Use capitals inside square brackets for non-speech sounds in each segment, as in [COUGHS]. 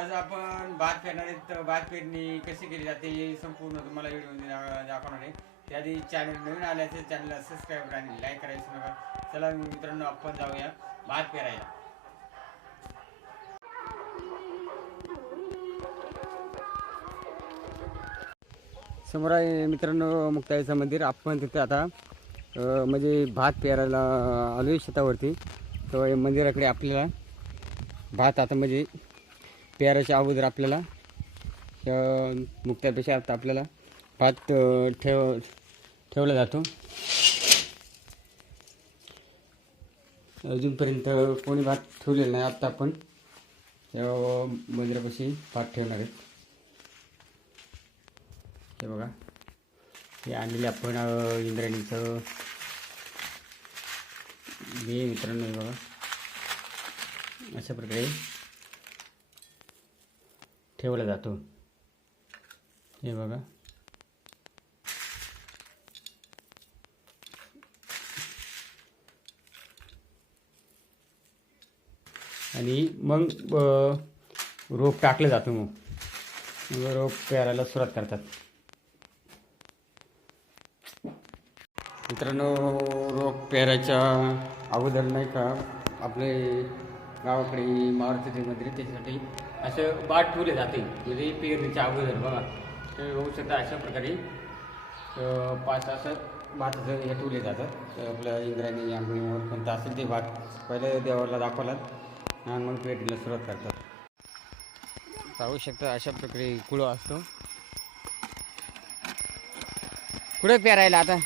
आज आपण भात पेरणार आहेत. भात पेरणी कशी केली जाते हे संपूर्ण तुम्हाला व्हिडिओ दाखवणार आहे. त्याआधी चॅनल नवीन आल्याचं चॅनलला सबस्क्राईब करा आणि लाईक करायचं नका चला मित्रांनो आपण जाऊया भात पेरायला. समोर आहे मित्रांनो मुक्ताईचं मंदिर. आपण तिथे आता म्हणजे भात पेरायला आलो आहे शेतावरती. तर मंदिराकडे आपल्याला भात आता म्हणजे पेरायच्या अगोदर आपल्याला मुक्त्यापेक्षा आता आपल्याला भात ठेव ठेवला जातो. अजूनपर्यंत कोणी भात ठेवलेला नाही आत्ता आपण या मंदिरापाशी भात ठेवणार आहेत. हे बघा हे आणलेले आपण इंद्रायणीचं. हे मित्रांनो हे बघा. अशा प्रकारे ठेवला जातो. हे बघा. आणि मग रोप टाकलं जातं मग. रोप पेरायला सुरुवात करतात. मित्रांनो रोप पेरायच्या अगोदर नाही का आपले गावाकडे मारुती मंदिर त्याच्यासाठी असं बाट ठेवले जाते म्हणजे पेरणीच्या अगोदर बघा. तर होऊ शकतं अशा प्रकारे पाच असं भाताचं हे ठेवले जातं आपलं इंद्रायणी आंबणीवर कोणतं असेल ते भात पहिले देवाला दाखवलात. आणि मग पेरणीला सुरुवात करतात. पाहू शकता अशा प्रकारे कुळं असतो. कुठे पेरायला आता?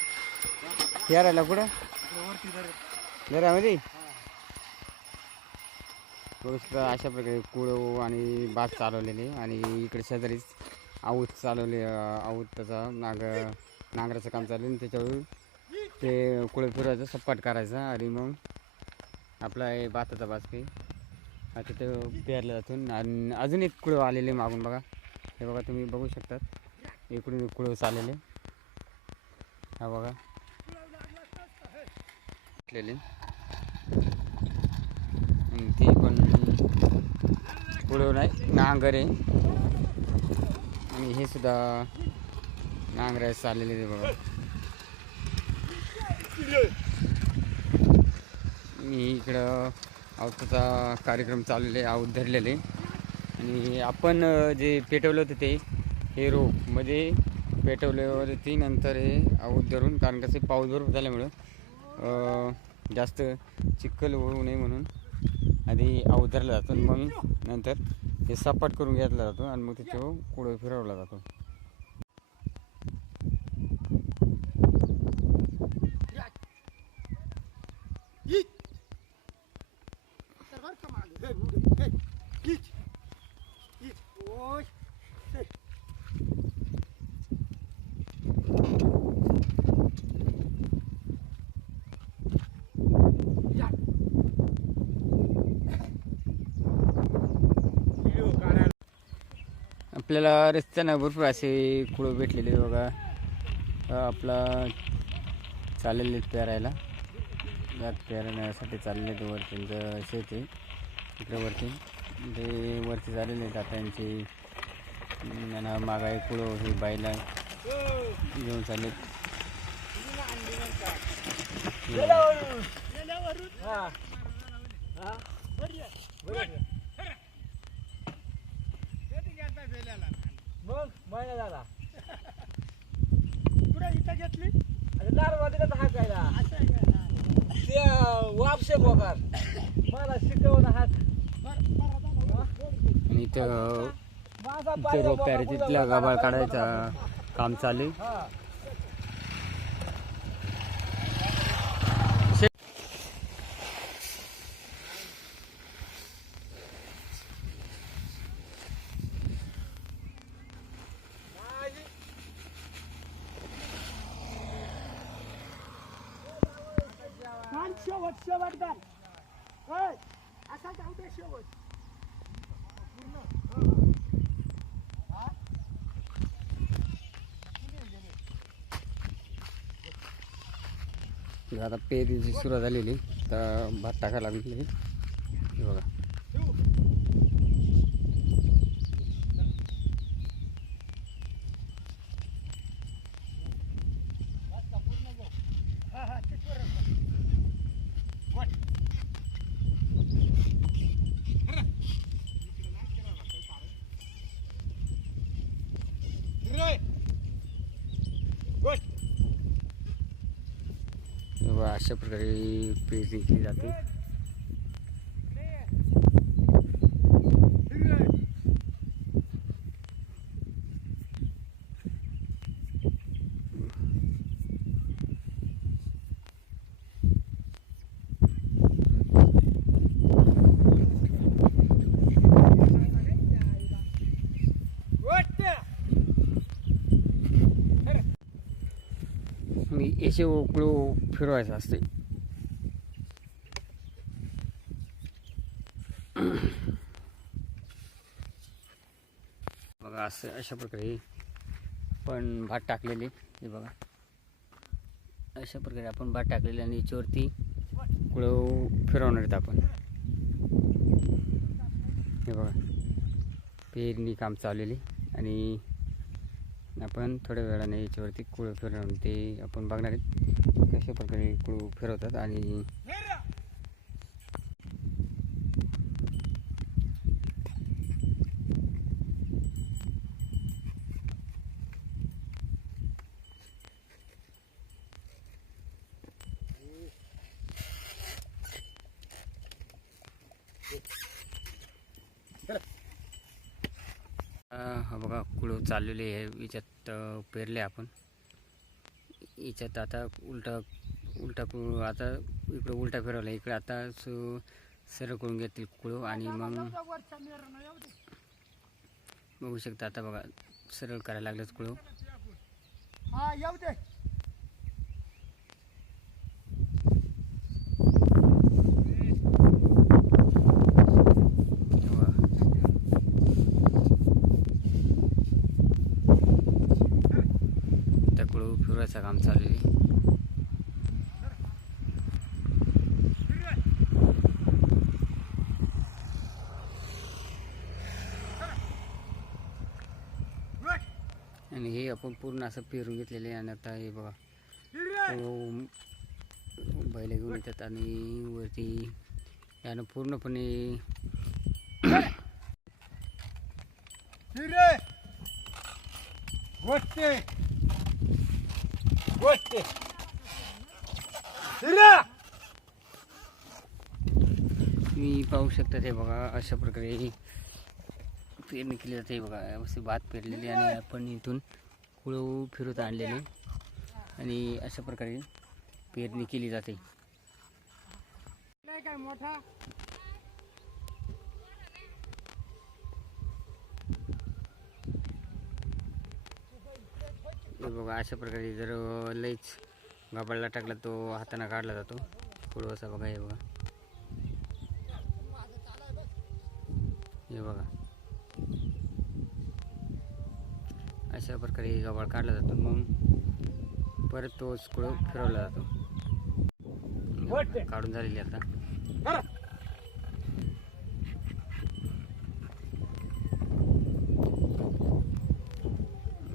पेरायला कुठं? घरामध्ये? थोडंसं अशा प्रकारे कुळं आणि भात चालवलेले आणि इकडे शेजारीच आऊत चालवले आऊत त्याचा नाग नांगराचं काम चालू आहे त्याच्यावर ते कुळं फिरवायचं सपाट करायचं आणि मग आपला हे भाताचा बाजपी आता ते पेरलं जातून आणि अजून एक कुळं आलेले मागून बघा. हे बघा तुम्ही बघू शकतात. इकडून एक कुळं हा बघा. आणि ते पण पुढं नाही नांगर आहे. आणि हे सुद्धा नांगरायचं चाललेले ते बघा. मी इकडं आवताचा कार्यक्रम चाललेले आऊत धरलेले आणि आपण जे पेटवलं होतं ते हे रोप म्हणजे पेटवल्यावरती नंतर हे आऊत धरून कारण कसं पाऊस भरपूर झाल्यामुळं जास्त चिखल होऊ नये म्हणून आधी अवतरला जातो आणि मग नंतर हे सपाट करून घेतला जातो आणि मग त्याच्यावर कुडं फिरवला जातो. आपल्याला रस्त्यानं भरपूर असे कुळं भेटलेले बघा. आपला चाललेले पेरायला. जात पेरण्यासाठी चाललेले आहेत त्यांचं शेती इकडे वरती. ते वरती चाललेले आहेत आता यांची. यांना मागाई कुळं हे बायला घेऊन चालले मग महिना झाला कुठे इथं घेतली? अरे नारवाडी का हाकायला. असं आहे का? ते वापशे बोकार. मला शिकवलं हात. बरं, बरं झालं. आणि इथं माझा इथं रोप तिथल्या गाभाळ काढायचं काम चालू आहे. हा. शेवट शेवट होय. असा जाऊ दे शेवट. आता पेरीची सुरुवात झालेली तर भात टाकायला लागलेली हे बघा व अशा प्रकारे पेरणी केली जाते. मी उकळू फिरवायचं असते बघा असं अशा प्रकारे पण भात टाकलेले हे बघा. अशा प्रकारे आपण भात टाकलेले आणि याच्यावरती उकळू फिरवणार आहेत आपण. हे बघा पेरणी काम चाललेली आणि आपण थोड्या वेळाने याच्यावरती कुळं फिरवून ते आपण बघणार आहेत कशा प्रकारे कुळू फिरवतात आणि अं, हा बघा कुळू चाललेले आहे याच्यात पेरले आपण. याच्यात आता उलटा उलटा कुळू आता इकडं उलटा फिरवला इकडे आता सु सरळ करून घेतील कुळू आणि मग बघू शकता आता बघा सरळ करायला लागलेत कुळू हा येऊ दे बघा. त्या कुळू काम चालू आहे. आणि हे आपण पूर्ण असं पेरून घेतलेले आणि आता हे बघा. बैल घेऊन येतात आणि वरती यानं पूर्णपणे हिरे गोष्टी मी पाहू शकता ते बघा अशा प्रकारे पेरणी केली जाते. बघा असे भात पेरलेली आणि आपण इथून कुळू फिरवत आणलेले. आणि अशा प्रकारे पेरणी केली जाते. नाही काय मोठा? बघा अशा प्रकारे जर लईच गाबाळला टाकला तो हाताने काढला जातो. कुळू असा बघा हे बघा. हे बघा. अशा प्रकारे गबाळ काढला जातो मग परत तोच कुळू फिरवला जातो. काढून झालेली आता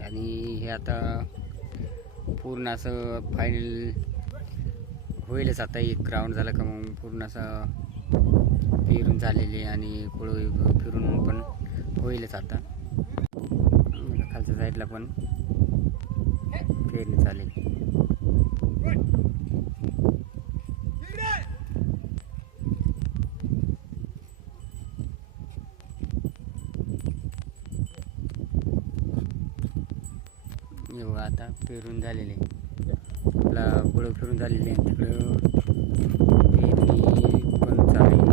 आणि हे आता पूर्ण असं फायनल होईलच आता एक ग्राउंड झाला का मग पूर्ण असं फिरून झालेले आणि कुळू फिरून पण होईलच आता. खालच्या साईडला पण पेरणी चालेल. आता पेरून झालेले. आपला गुळं फिरून झालेले आहे तिकडं पेरणी पण चालू आहे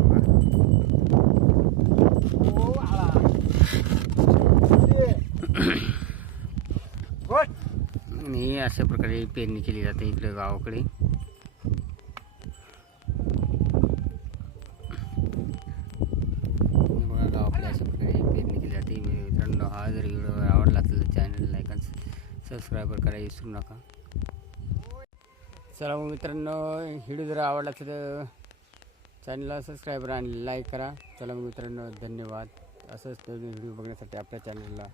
[COUGHS] आणि अशा प्रकारे पेरणी केली जाते इकडे गावाकडे हे बघा गावाकडे अशा प्रकारे पेरणी केली जाते मित्रांनो हा जर व्हिडिओ आवडला असेल तर चॅनल लाईक आणि सबस्क्राईबर करायला विसरू नका. चला मग मित्रांनो व्हिडिओ जर आवडला तर चॅनलला सबस्क्राईबर आणि लाईक करा. चला मग मित्रांनो धन्यवाद. असंच नवीन व्हिडिओ बघण्यासाठी आपल्या चॅनलला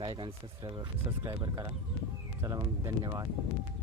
लाईक आणि सबस्क्राईबर सबस्क्राईबर करा. चला मग धन्यवाद.